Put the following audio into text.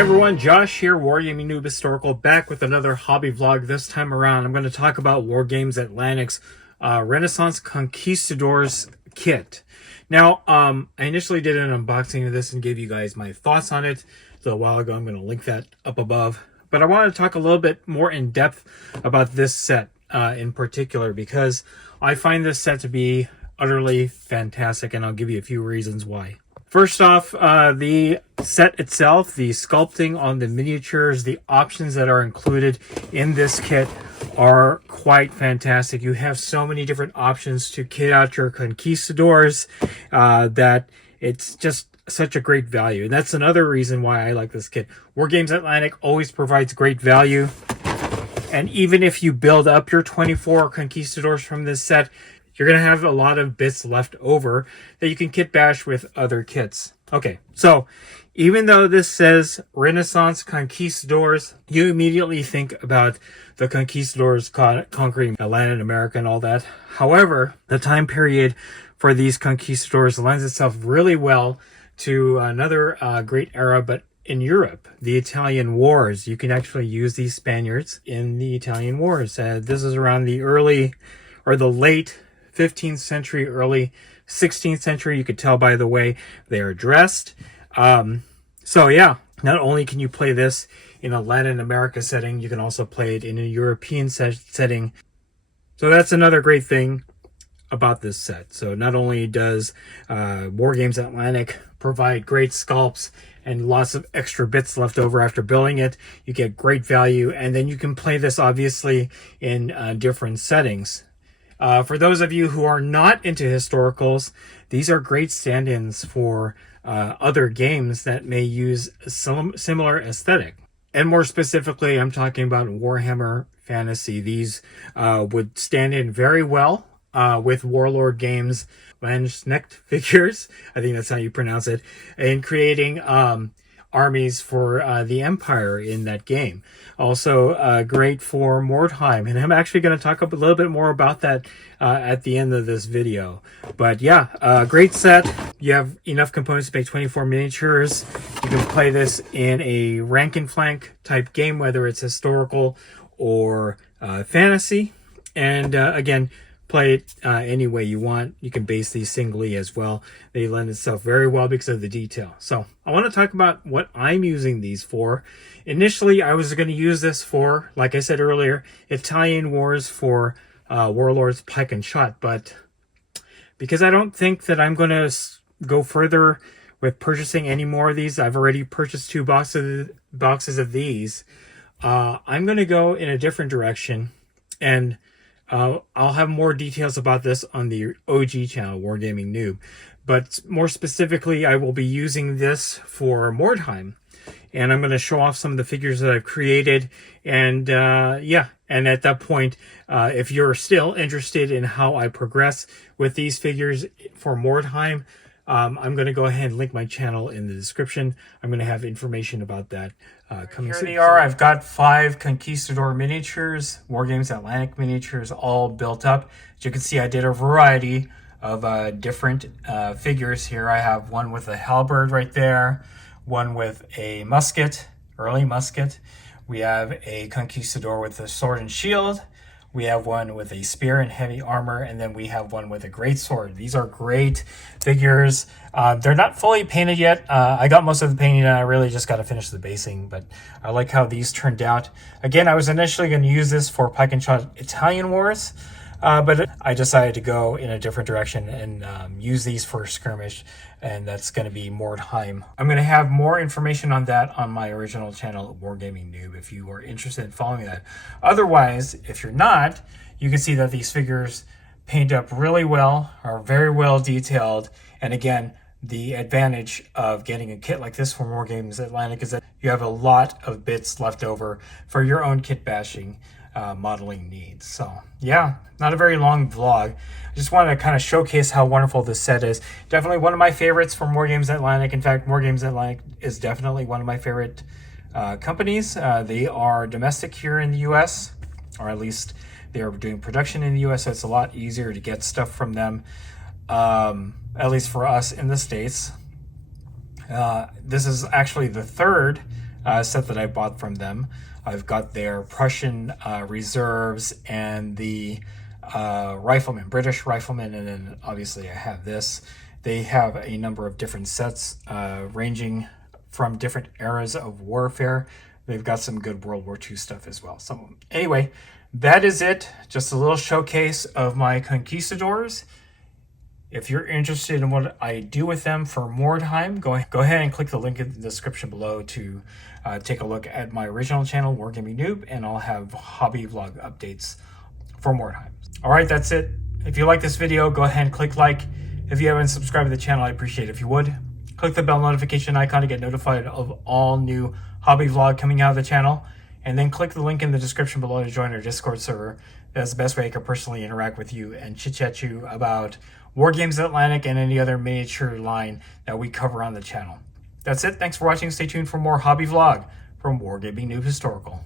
Everyone, Josh here, WargamingNewb Historical, back with another hobby vlog. This time around, I'm going to talk about Wargames Atlantic's Renaissance Conquistadors kit. Now, I initially did an unboxing of this and gave you guys my thoughts on it a little while ago. I'm going to link that up above. But I want to talk a little bit more in depth about this set in particular, because I find this set to be utterly fantastic, and I'll give you a few reasons why. First off, the set itself, the sculpting on the miniatures, the options that are included in this kit are quite fantastic. You have so many different options to kit out your Conquistadors that it's just such a great value. And that's another reason why I like this kit. Wargames Atlantic always provides great value. And even if you build up your 24 Conquistadors from this set, you're going to have a lot of bits left over that you can kit bash with other kits. Okay, so even though this says Renaissance Conquistadors, you immediately think about the Conquistadors conquering Latin America and all that. However, the time period for these Conquistadors lends itself really well to another great era, but in Europe, the Italian Wars. You can actually use these Spaniards in the Italian Wars. This is around the early or the late 15th century, early 16th century. You could tell by the way they are dressed. So yeah, not only can you play this in a Latin America setting, you can also play it in a European setting. So that's another great thing about this set. So not only does Wargames Atlantic provide great sculpts and lots of extra bits left over after building it, you get great value, and then you can play this obviously in different settings. For those of you who are not into historicals, these are great stand-ins for other games that may use some similar aesthetic. And more specifically, I'm talking about Warhammer Fantasy. These would stand in very well with Warlord Games Landsknecht figures, I think that's how you pronounce it, in creating armies for the Empire in that game. Also great for Mordheim, and I'm actually going to talk a little bit more about that at the end of this video. But yeah, great set. You have enough components to make 24 miniatures. You can play this in a rank and flank type game, whether it's historical or fantasy. And again, play it any way you want. You can base these singly as well. They lend itself very well because of the detail. So I want to talk about what I'm using these for. Initially, I was going to use this for, like I said earlier, Italian Wars for Warlords Pike and Shot. But because I don't think that I'm going to go further with purchasing any more of these, I've already purchased 2 boxes of these. I'm going to go in a different direction, and I'll have more details about this on the OG channel, WargamingNewb. But more specifically, I will be using this for Mordheim. And I'm going to show off some of the figures that I've created. And yeah, and at that point, if you're still interested in how I progress with these figures for Mordheim, I'm going to go ahead and link my channel in the description. I'm going to have information about that coming soon. Here they are. I've got 5 Conquistador miniatures, Wargames Atlantic miniatures, all built up. As you can see, I did a variety of different figures here. I have one with a halberd right there, one with a musket, early musket. We have a Conquistador with a sword and shield. We have one with a spear and heavy armor, and then we have one with a great sword. These are great figures. They're not fully painted yet. I got most of the painting and I really just got to finish the basing, but I like how these turned out. Again, I was initially going to use this for Pike and Shot Italian Wars, but I decided to go in a different direction and use these for skirmish, and that's going to be Mordheim. I'm going to have more information on that on my original channel, WargamingNewb, if you are interested in following that. Otherwise, if you're not, you can see that these figures paint up really well, are very well detailed, and again, the advantage of getting a kit like this from Wargames Atlantic is that you have a lot of bits left over for your own kit bashing modeling needs. So yeah, not a very long vlog. I just wanted to kind of showcase how wonderful this set is. Definitely one of my favorites from Wargames Atlantic. In fact, Wargames Atlantic is definitely one of my favorite companies. They are domestic here in the US, or at least they are doing production in the US, so it's a lot easier to get stuff from them, at least for us in the States. This is actually the third set that I bought from them. I've got their Prussian reserves and the riflemen, British riflemen, and then obviously I have this. They have a number of different sets ranging from different eras of warfare. They've got some good World War II stuff as well. So anyway, that is it. Just a little showcase of my Conquistadors. If you're interested in what I do with them for Mordheim, go ahead and click the link in the description below to take a look at my original channel, WargamingNewb, and I'll have hobby vlog updates for Mordheim. All right, that's it. If you like this video, go ahead and click like. If you haven't subscribed to the channel, I appreciate it if you would. Click the bell notification icon to get notified of all new hobby vlog coming out of the channel. And then click the link in the description below to join our Discord server. That's the best way I can personally interact with you and chit-chat you about Wargames Atlantic and any other miniature line that we cover on the channel. That's it. Thanks for watching. Stay tuned for more hobby vlog from WargamingNewb Historical.